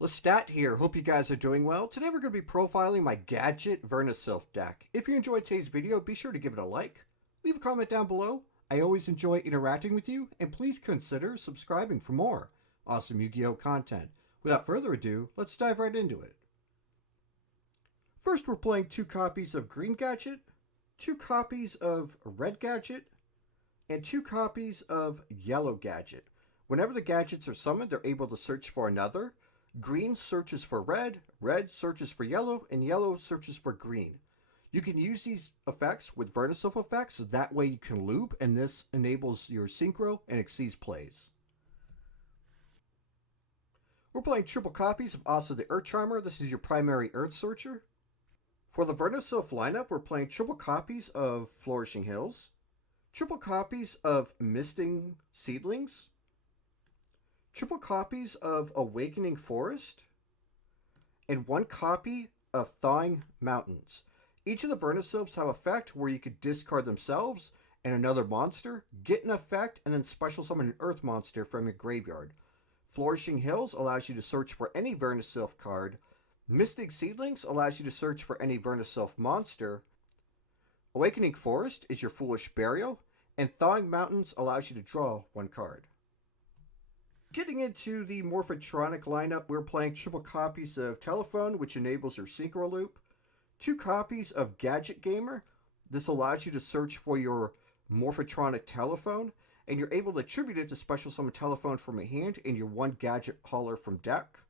Lestat here. Hope you guys are doing well. Today we're going to be profiling my Gadget VERNUSYLPH deck. If you enjoyed today's video, be sure to give it a like. Leave a comment down below. I always enjoy interacting with you, and please consider subscribing for more awesome Yu-Gi-Oh content. Without further ado, let's dive right into it. First, we're playing 2 copies of Green Gadget, 2 copies of Red Gadget, and 2 copies of Yellow Gadget. Whenever the gadgets are summoned, they're able to search for another. Green searches for red, red searches for yellow, and yellow searches for green. You can use these effects with VERNUSYLPH effects, so that way you can loop, and this enables your synchro and exceeds plays. We're playing triple copies of also the Earth Charmer. This is your primary Earth Searcher. For the VERNUSYLPH lineup, we're playing triple copies of Flourishing Hills, triple copies of Misting Seedlings, triple copies of Awakening Forest, and 1 copy of Thawing Mountains. Each of the VERNUSYLPHs have effect where you could discard themselves and another monster, get an effect, and then special summon an Earth monster from your graveyard. Flourishing Hills allows you to search for any VERNUSYLPH card. Mystic Seedlings allows you to search for any VERNUSYLPH monster. Awakening Forest is your Foolish Burial, and Thawing Mountains allows you to draw 1 card. Getting into the Morphotronic lineup, we're playing triple copies of Telephone, which enables your Synchro Loop, 2 copies of Gadget Gamer. This allows you to search for your Morphotronic Telephone, and you're able to attribute it to special summon Telephone from a hand and your 1 Gadget Hauler from deck.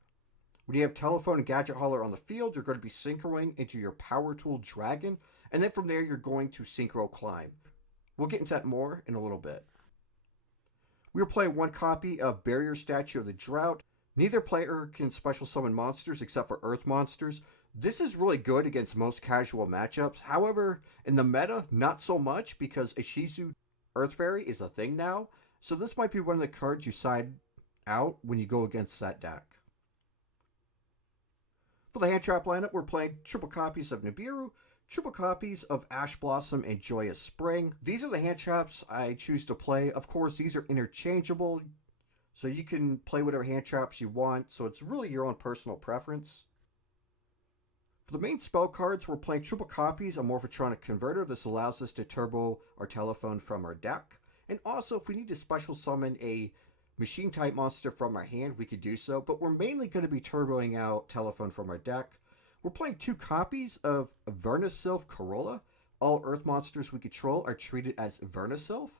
When you have Telephone and Gadget Hauler on the field, you're going to be synchroing into your Power Tool Dragon, and then from there you're going to Synchro Climb. We'll get into that more in a little bit. We are playing 1 copy of Barrier Statue of the Drought. Neither player can special summon monsters except for Earth monsters. This is really good against most casual matchups. However, in the meta, not so much because Ishizu Earth Fairy is a thing now. So this might be one of the cards you side out when you go against that deck. For the hand trap lineup, we're playing triple copies of Nibiru, triple copies of Ash Blossom and Joyous Spring. These are the hand traps I choose to play. Of course, these are interchangeable, so you can play whatever hand traps you want, so it's really your own personal preference. For the main spell cards, we're playing triple copies of Morphotronic Converter. This allows us to turbo our Telephone from our deck. And also, if we need to special summon a machine-type monster from our hand, we could do so, but we're mainly going to be turboing out Telephone from our deck. We're playing 2 copies of VERNUSYLPH Corolla. All Earth monsters we control are treated as VERNUSYLPH.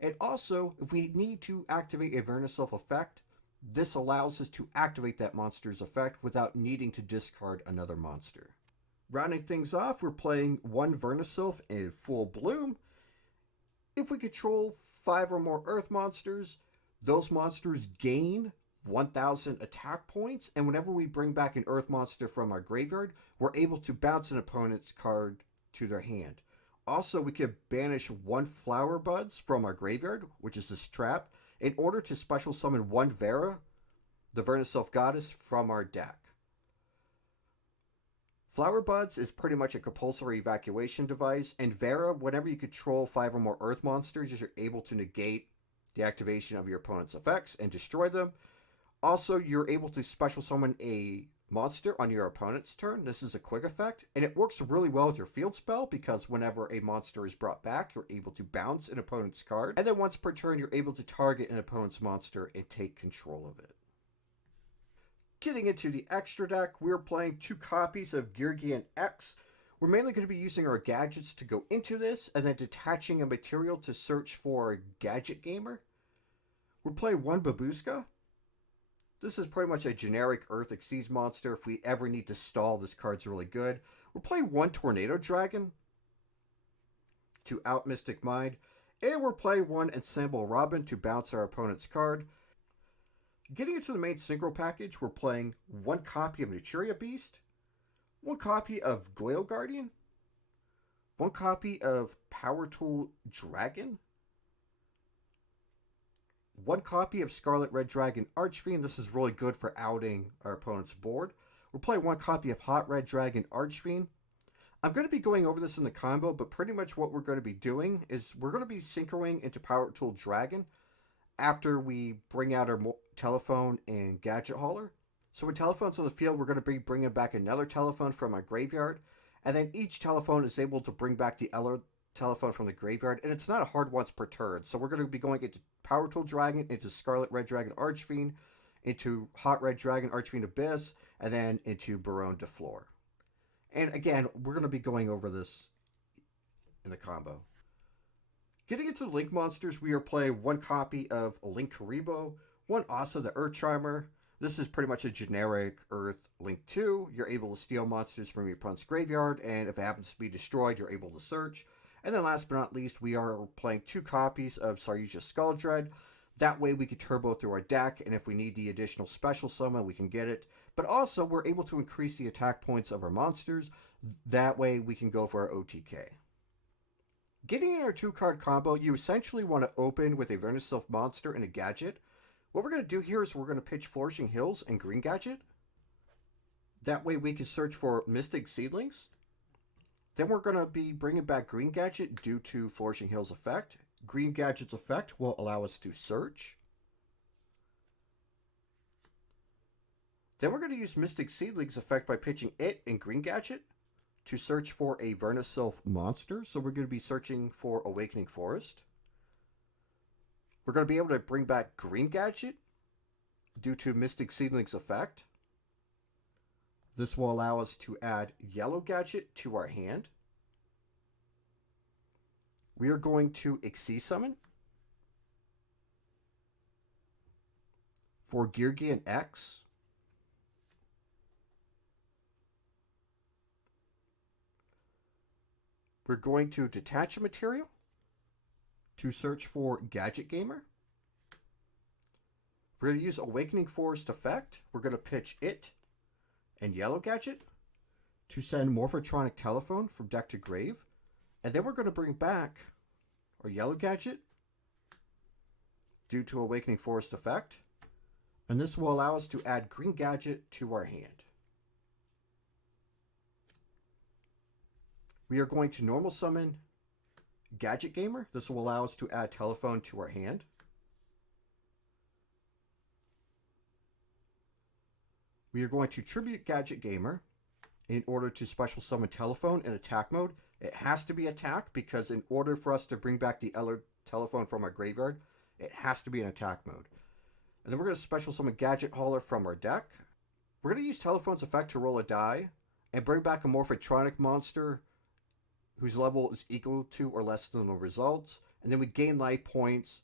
And also, if we need to activate a VERNUSYLPH effect, this allows us to activate that monster's effect without needing to discard another monster. Rounding things off, we're playing 1 VERNUSYLPH in Full Bloom. If we control 5 or more Earth monsters, those monsters gain 1,000 attack points, and whenever we bring back an Earth monster from our graveyard, we're able to bounce an opponent's card to their hand. Also, we could banish 1 Flower Buds from our graveyard, which is this trap, in order to special summon 1 Vera, the VERNUSYLPH Goddess, from our deck. Flower Buds is pretty much a compulsory evacuation device, and Vera, whenever you control 5 or more Earth monsters, you're able to negate the activation of your opponent's effects and destroy them. Also, you're able to special summon a monster on your opponent's turn. This is a quick effect, and it works really well with your field spell because whenever a monster is brought back, you're able to bounce an opponent's card, and then once per turn, you're able to target an opponent's monster and take control of it. Getting into the extra deck, we're playing 2 copies of Girgian X. We're mainly going to be using our gadgets to go into this, and then detaching a material to search for a Gadget Gamer. We're playing 1 Babushka. This is pretty much a generic Earth Exceeds monster. If we ever need to stall, this card's really good. We're playing 1 Tornado Dragon to out Mystic Mind. And we're playing 1 Ensemble Robin to bounce our opponent's card. Getting into the main synchro package, we're playing 1 copy of Naturia Beast, 1 copy of Goyle Guardian, 1 copy of Power Tool Dragon, 1 copy of Scarlet Red Dragon Archfiend. This is really good for outing our opponent's board. We're playing 1 copy of Hot Red Dragon Archfiend. I'm going to be going over this in the combo, but pretty much what we're going to be doing is we're going to be synchroing into Power Tool Dragon after we bring out our telephone and gadget hauler. So when telephone's on the field, we're going to be bringing back another telephone from our graveyard. And then each telephone is able to bring back the other telephone from the graveyard. And it's not a hard once per turn. So we're going to be going into Power Tool Dragon, into Scarlet Red Dragon Archfiend, into Hot Red Dragon Archfiend Abyss, and then into Baronne de Fleur. And again, we're going to be going over this in the combo. Getting into the Link monsters, we are playing one copy of Link Karibo, one Asa the Earth Charmer. This is pretty much a generic Earth Link 2. You're able to steal monsters from your opponent's graveyard, and if it happens to be destroyed, you're able to search. And then last but not least, we are playing two copies of Saryuja Skuldread. That way we can turbo through our deck, and if we need the additional special summon, we can get it. But also, we're able to increase the attack points of our monsters. That way we can go for our OTK. Getting in our two-card combo, you essentially want to open with a VERNUSYLPH monster and a gadget. What we're going to do here is we're going to pitch Flourishing Hills and Green Gadget. That way we can search for Mystic Seedlings. Then we're going to be bringing back Green Gadget due to Flourishing Hills effect. Green Gadget's effect will allow us to search. Then we're going to use Mystic Seedlings effect by pitching it and Green Gadget to search for a VERNUSYLPH monster. So we're going to be searching for Awakening Forest. We're going to be able to bring back Green Gadget due to Mystic Seedlings effect. This will allow us to add Yellow Gadget to our hand. We are going to Xyz Summon for Geargian X. We're going to detach a material to search for Gadget Gamer. We're going to use Awakening Forest effect. We're going to pitch it and Yellow Gadget to send Morphotronic Telephone from deck to grave. And then we're going to bring back our Yellow Gadget due to Awakening Forest effect. And this will allow us to add Green Gadget to our hand. We are going to normal summon Gadget Gamer. This will allow us to add Telephone to our hand. We are going to tribute Gadget Gamer in order to special summon Telephone in attack mode. It has to be attack because in order for us to bring back the other Telephone from our graveyard, it has to be in attack mode. And then we're going to special summon Gadget Hauler from our deck. We're going to use Telephone's effect to roll a die and bring back a Morphotronic monster whose level is equal to or less than the results. And then we gain life points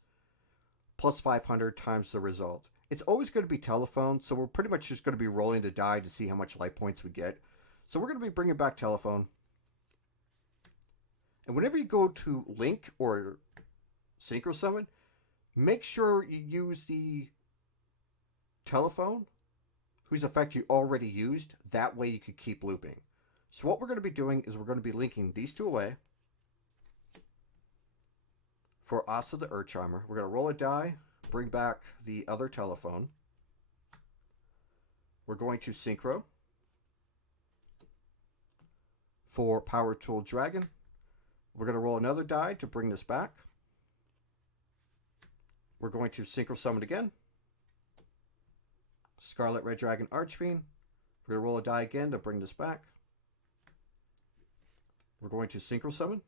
plus 500 times the result. It's always going to be Telephone, so we're pretty much just going to be rolling the die to see how much life points we get. So we're going to be bringing back Telephone. And whenever you go to Link or Synchro Summon, make sure you use the Telephone whose effect you already used. That way you could keep looping. So what we're going to be doing is we're going to be linking these two away for Asa the Earth Charmer. We're going to roll a die, bring back the other Telephone. We're going to Synchro for Power Tool Dragon. We're going to roll another die to bring this back. We're going to Synchro Summon again. Scarlet Red Dragon Archfiend. We're going to roll a die again to bring this back. We're going to Synchro Summon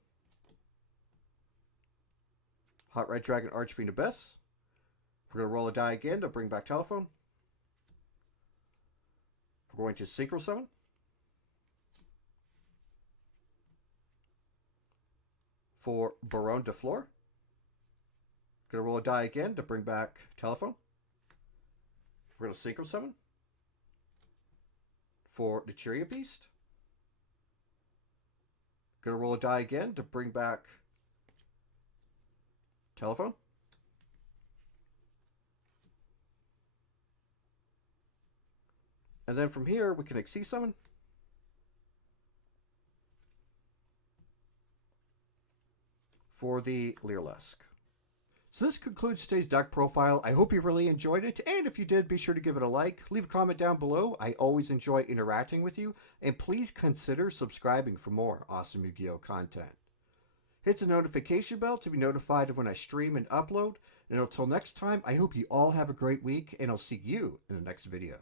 Hot Red Dragon Archfiend Abyss. We're going to roll a die again to bring back Telephone. We're going to Synchro Summon for Baronne de Fleur. Going to roll a die again to bring back Telephone. We're going to Synchro Summon for the Cheerio Beast. Going to roll a die again to bring back Telephone. And then from here, we can Xyz Summon for the Leerlusk. So this concludes today's deck profile. I hope you really enjoyed it, and if you did, be sure to give it a like, leave a comment down below. I always enjoy interacting with you, and please consider subscribing for more awesome Yu-Gi-Oh content. Hit the notification bell to be notified of when I stream and upload, and until next time, I hope you all have a great week, and I'll see you in the next video.